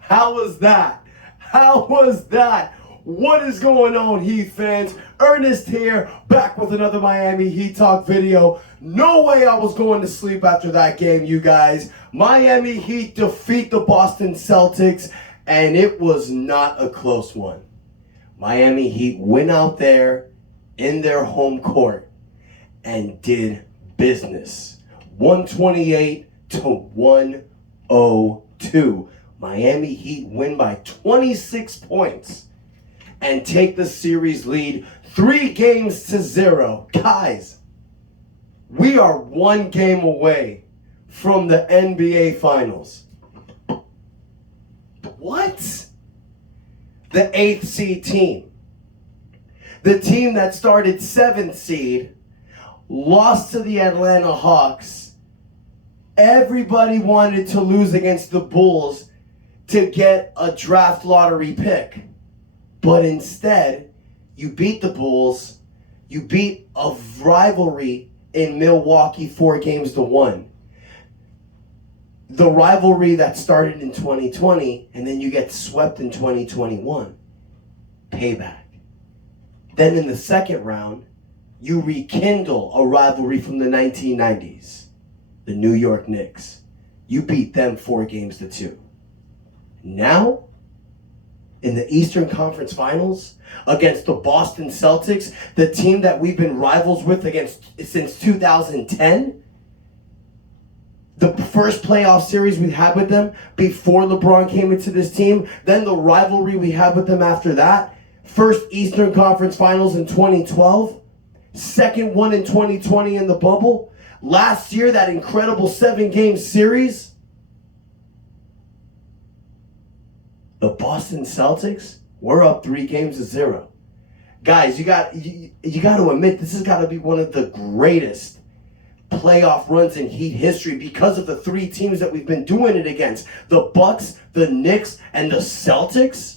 How was that? How was that? What is going on, Heat fans? Ernest here, back with another Miami Heat Talk video. No way I was going to sleep after that game, you guys. Miami Heat defeat the Boston Celtics, and it was not a close one. Miami Heat went out there in their home court and did business. 128 to 102. Miami Heat win by 26 points and take the series lead 3-0. Guys, we are 1 game away from the NBA Finals. What? The 8th seed team. The team that started 7th seed, lost to the Atlanta Hawks. Everybody wanted to lose against the Bulls to get a draft lottery pick. But instead, you beat the Bulls. You beat a rivalry in Milwaukee 4-1. The rivalry that started in 2020, and then you get swept in 2021. Payback. Then in the second round, you rekindle a rivalry from the 1990s. The New York Knicks. You beat them 4-2. Now, in the Eastern Conference Finals, against the Boston Celtics, the team that we've been rivals with since 2010, the first playoff series we had with them before LeBron came into this team, then the rivalry we had with them after that, first Eastern Conference Finals in 2012, second one in 2020 in the bubble, last year that incredible 7-game series. The Boston Celtics, we're up 3-0. Guys, you got to admit, this has got to be one of the greatest playoff runs in Heat history because of the 3 teams that we've been doing it against. The Bucks, the Knicks, and the Celtics.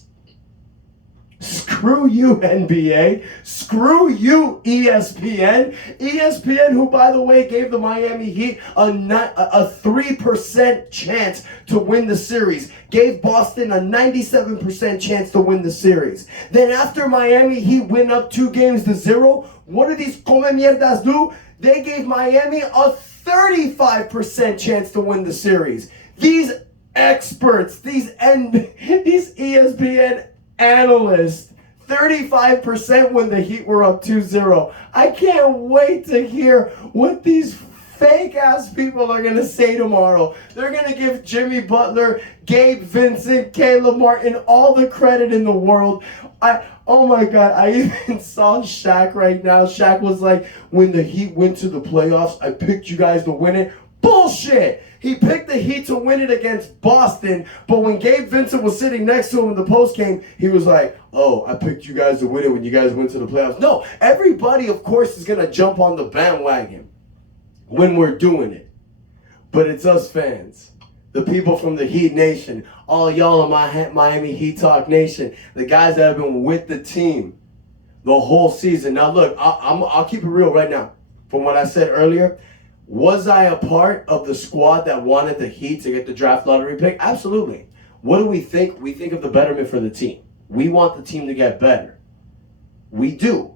Screw you, NBA. Screw you, ESPN. ESPN, who, by the way, gave the Miami Heat a 3% chance to win the series. Gave Boston a 97% chance to win the series. Then after Miami Heat win up 2-0, what do these come mierdas do? They gave Miami a 35% chance to win the series. These experts, these ESPN analysts, 35% when the Heat were up 2-0. I can't wait to hear what these fake-ass people are going to say tomorrow. They're going to give Jimmy Butler, Gabe Vincent, Caleb Martin all the credit in the world. Oh my God, I even saw Shaq right now. Shaq was like, when the Heat went to the playoffs, I picked you guys to win it. Bullshit! He picked the Heat to win it against Boston, but when Gabe Vincent was sitting next to him in the postgame, he was like, oh, I picked you guys to win it when you guys went to the playoffs. No, everybody, of course, is going to jump on the bandwagon when we're doing it. But it's us fans, the people from the Heat Nation, all y'all in my Miami Heat Talk Nation, the guys that have been with the team the whole season. Now look, I'll keep it real right now. From what I said earlier, was I a part of the squad that wanted the Heat to get the draft lottery pick? Absolutely. What do we think? We think of the betterment for the team. We want the team to get better. We do.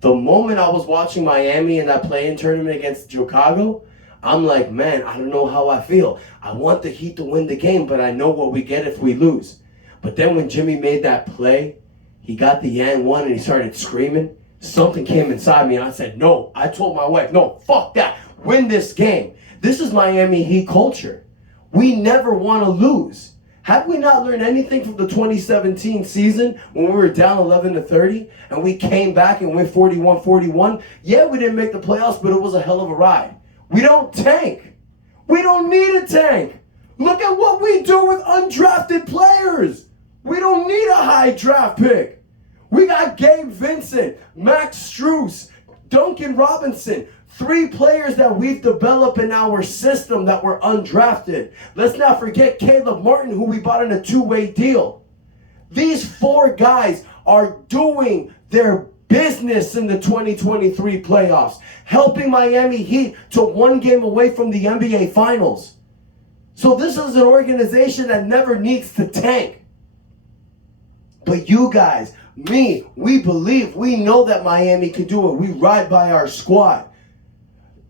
The moment I was watching Miami in that play-in tournament against Chicago, I'm like, man, I don't know how I feel. I want the Heat to win the game, but I know what we get if we lose. But then when Jimmy made that play, he got the and one and he started screaming. Something came inside me and I said, no. I told my wife, no, fuck that. Win this game. This is Miami Heat culture. We never want to lose. Have we not learned anything from the 2017 season when we were down 11-30 and we came back and went 41-41? Yeah, we didn't make the playoffs, but it was a hell of a ride. We don't tank. We don't need a tank. Look at what we do with undrafted players. We don't need a high draft pick. We got Gabe Vincent, Max Strus, Duncan Robinson, 3 players that we've developed in our system that were undrafted. Let's not forget Caleb Martin, who we bought in a 2-way deal. These 4 guys are doing their business in the 2023 playoffs, helping Miami Heat to 1 game away from the NBA Finals. So this is an organization that never needs to tank. But you guys, me, we believe, we know that Miami can do it. We ride by our squad.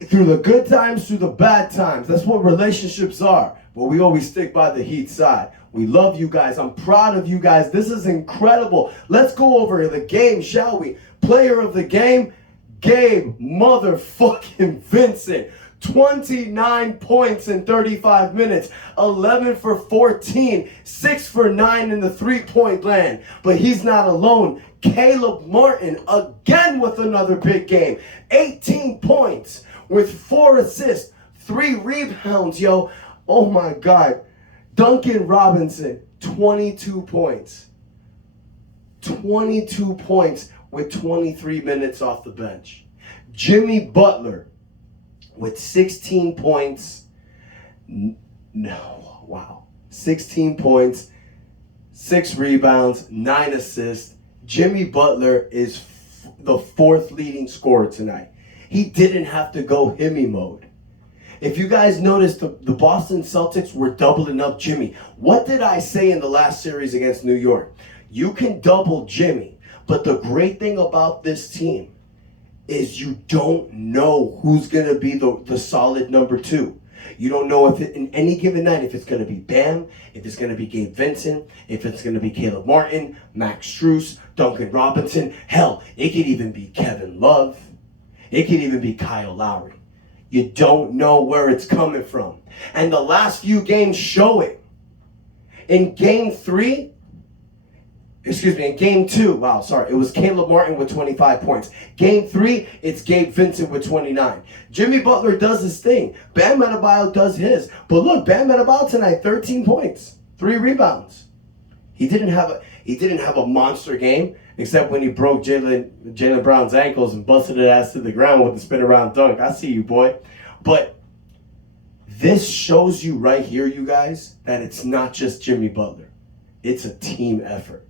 Through the good times, through the bad times. That's what relationships are. But we always stick by the Heat side. We love you guys. I'm proud of you guys. This is incredible. Let's go over the game, shall we? Player of the game, Gabe motherfucking Vincent. 29 points in 35 minutes, 11 for 14, 6 for 9 in the three-point land. But he's not alone. Caleb Martin again with another big game. 18 points with 4 assists, 3 rebounds, yo. Oh my God. Duncan Robinson, 22 points. 22 points with 23 minutes off the bench. Jimmy Butler with 16 points. 16 points, 6 rebounds, 9 assists. Jimmy Butler is the 4th leading scorer tonight. He didn't have to go Himmy mode. If you guys noticed, the Boston Celtics were doubling up Jimmy. What did I say in the last series against New York? You can double Jimmy, but the great thing about this team is you don't know who's going to be the solid number 2. You don't know if in any given night, if it's going to be Bam, if it's going to be Gabe Vincent, if it's going to be Caleb Martin, Max Strus, Duncan Robinson. Hell, it could even be Kevin Love. It could even be Kyle Lowry. You don't know where it's coming from. And the last few games show it. In game 2, it was Caleb Martin with 25 points. Game 3, it's Gabe Vincent with 29. Jimmy Butler does his thing. Bam Adebayo does his. But look, Bam Adebayo tonight, 13 points, 3 rebounds. He didn't have a monster game, except when he broke Jaylen Brown's ankles and busted his ass to the ground with the spin around dunk. I see you, boy. But this shows you right here, you guys, that it's not just Jimmy Butler. It's a team effort.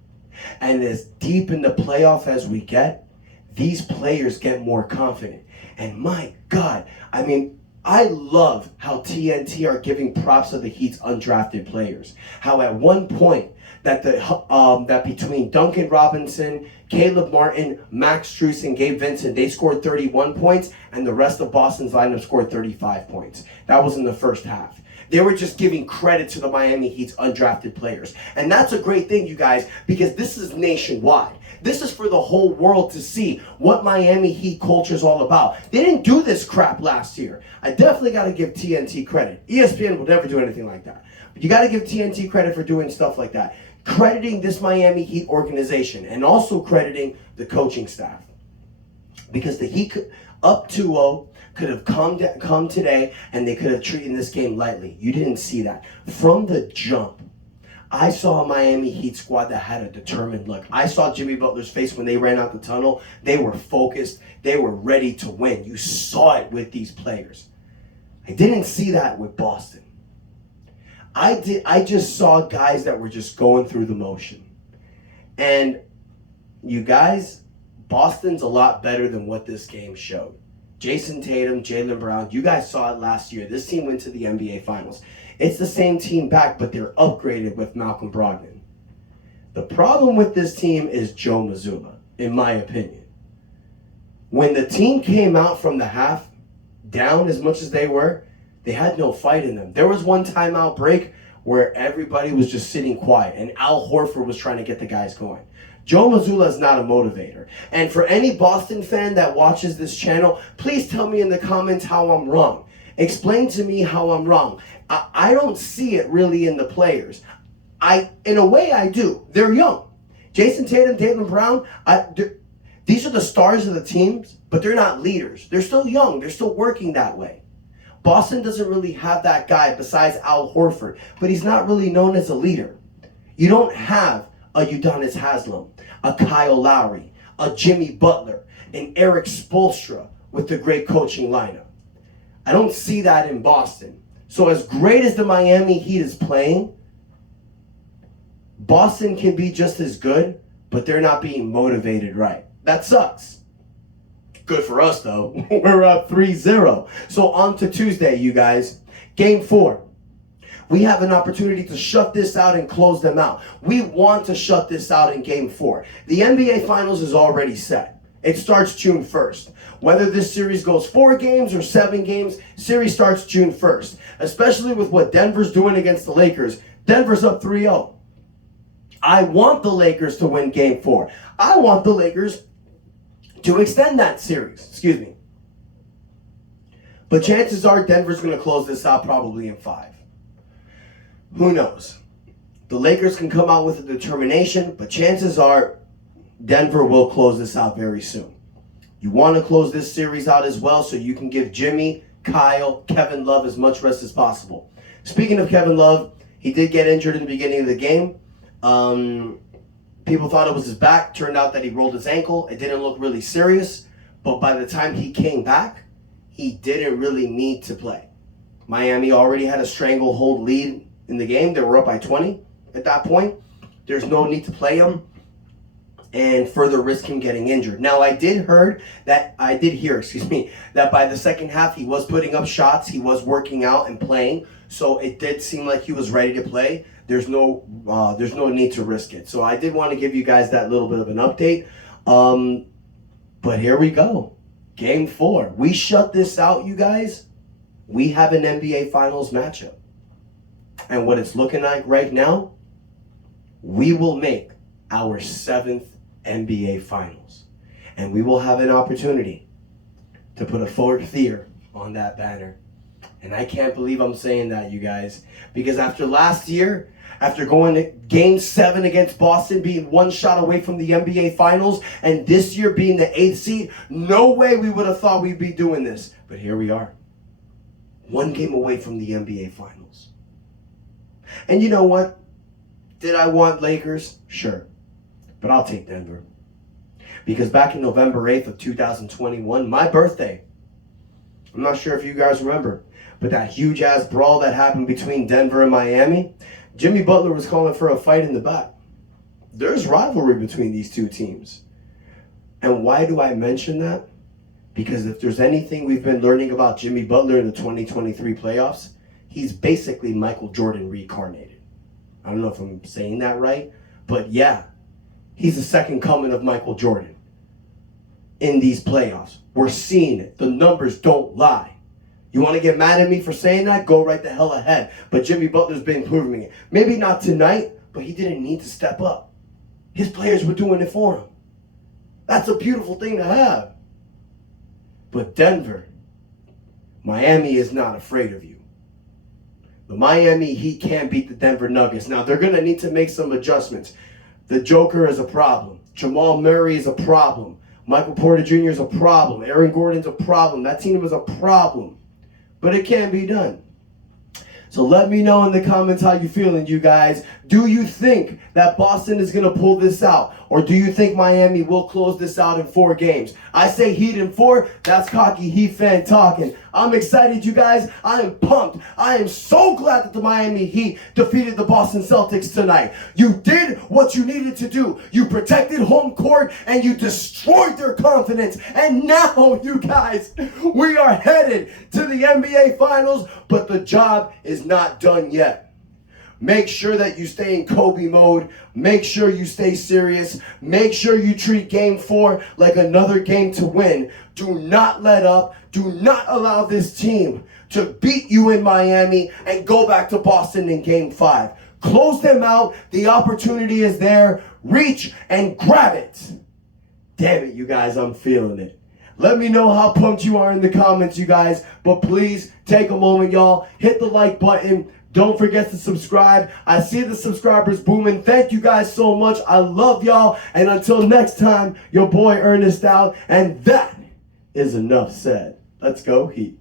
And as deep in the playoff as we get, these players get more confident. And my God, I mean, I love how TNT are giving props to the Heat's undrafted players. How at one point that that between Duncan Robinson, Caleb Martin, Max Strus, and Gabe Vincent, they scored 31 points, and the rest of Boston's lineup scored 35 points. That was in the first half. They were just giving credit to the Miami Heat's undrafted players. And that's a great thing, you guys, because this is nationwide. This is for the whole world to see what Miami Heat culture is all about. They didn't do this crap last year. I definitely got to give TNT credit. ESPN will never do anything like that. But you got to give TNT credit for doing stuff like that. Crediting this Miami Heat organization and also crediting the coaching staff. Because the Heat up 2-0 could have come today and they could have treated this game lightly. You didn't see that. From the jump, I saw a Miami Heat squad that had a determined look. I saw Jimmy Butler's face when they ran out the tunnel. They were focused. They were ready to win. You saw it with these players. I didn't see that with Boston. I just saw guys that were just going through the motion. And you guys, Boston's a lot better than what this game showed. Jason Tatum, Jaylen Brown, you guys saw it last year. This team went to the NBA Finals. It's the same team back, but they're upgraded with Malcolm Brogdon. The problem with this team is Joe Mazzulla, in my opinion. When the team came out from the half, down as much as they were, they had no fight in them. There was one timeout break where everybody was just sitting quiet, and Al Horford was trying to get the guys going. Joe Mazzulla is not a motivator. And for any Boston fan that watches this channel, please tell me in the comments how I'm wrong. Explain to me how I'm wrong. I don't see it really in the players. In a way, I do. They're young. Jason Tatum, Jaylen Brown, these are the stars of the teams, but they're not leaders. They're still young. They're still working that way. Boston doesn't really have that guy besides Al Horford, but he's not really known as a leader. You don't have a Udonis Haslem, a Kyle Lowry, a Jimmy Butler, an Eric Spoelstra with the great coaching lineup. I don't see that in Boston. So as great as the Miami Heat is playing, Boston can be just as good, but they're not being motivated right. That sucks. Good for us, though. We're up 3-0. So on to Tuesday, you guys. Game 4. We have an opportunity to shut this out and close them out. We want to shut this out in Game 4. The NBA Finals is already set. It starts June 1st. Whether this series goes 4 games or 7 games, series starts June 1st. Especially with what Denver's doing against the Lakers. Denver's up 3-0. I want the Lakers to win Game 4. I want the Lakers to extend that series. Excuse me. But chances are Denver's going to close this out probably in 5. Who knows? The Lakers can come out with a determination, but chances are Denver will close this out very soon. You want to close this series out as well so you can give Jimmy, Kyle, Kevin Love as much rest as possible. Speaking of Kevin Love, he did get injured in the beginning of the game. People thought it was his back. Turned out that he rolled his ankle. It didn't look really serious. But by the time he came back, he didn't really need to play. Miami already had a stranglehold lead in the game. They were up by 20 at that point. There's no need to play him and further risk him getting injured. Now, I did hear that by the second half he was putting up shots. He was working out and playing. So it did seem like he was ready to play. There's no need to risk it. So I did want to give you guys that little bit of an update. But here we go. Game 4. We shut this out, you guys. We have an NBA Finals matchup. And what it's looking like right now, we will make our 7th NBA Finals. And we will have an opportunity to put a fourth year on that banner. And I can't believe I'm saying that, you guys. Because after last year, after going to Game 7 against Boston, being one shot away from the NBA Finals, and this year being the 8th seed, no way we would have thought we'd be doing this. But here we are. One game away from the NBA Finals. And you know what? Did I want Lakers? Sure. But I'll take Denver. Because back in November 8th of 2021, my birthday, I'm not sure if you guys remember, but that huge-ass brawl that happened between Denver and Miami, Jimmy Butler was calling for a fight in the back. There's rivalry between these two teams. And why do I mention that? Because if there's anything we've been learning about Jimmy Butler in the 2023 playoffs, he's basically Michael Jordan reincarnated. I don't know if I'm saying that right, but yeah, he's the second coming of Michael Jordan in these playoffs. We're seeing it. The numbers don't lie. You want to get mad at me for saying that? Go right the hell ahead. But Jimmy Butler's been proving it. Maybe not tonight, but he didn't need to step up. His players were doing it for him. That's a beautiful thing to have. But Denver, Miami is not afraid of you. The Miami Heat can't beat the Denver Nuggets. Now, they're going to need to make some adjustments. The Joker is a problem. Jamal Murray is a problem. Michael Porter Jr. is a problem. Aaron Gordon's a problem. That team is a problem. But it can be done. So let me know in the comments how you feeling, you guys. Do you think that Boston is going to pull this out? Or do you think Miami will close this out in 4 games? I say Heat in 4. That's cocky Heat fan talking. I'm excited, you guys. I am pumped. I am so glad that the Miami Heat defeated the Boston Celtics tonight. You did what you needed to do. You protected home court and you destroyed their confidence. And now, you guys, we are headed to the NBA Finals, but the job is not done yet. Make sure that you stay in Kobe mode. Make sure you stay serious. Make sure you treat Game 4 like another game to win. Do not let up. Do not allow this team to beat you in Miami and go back to Boston in Game 5. Close them out. The opportunity is there. Reach and grab it. Damn it, you guys, I'm feeling it. Let me know how pumped you are in the comments, you guys. But please take a moment, y'all. Hit the like button. Don't forget to subscribe. I see the subscribers booming. Thank you guys so much. I love y'all. And until next time, your boy Ernest out. And that is enough said. Let's go Heat.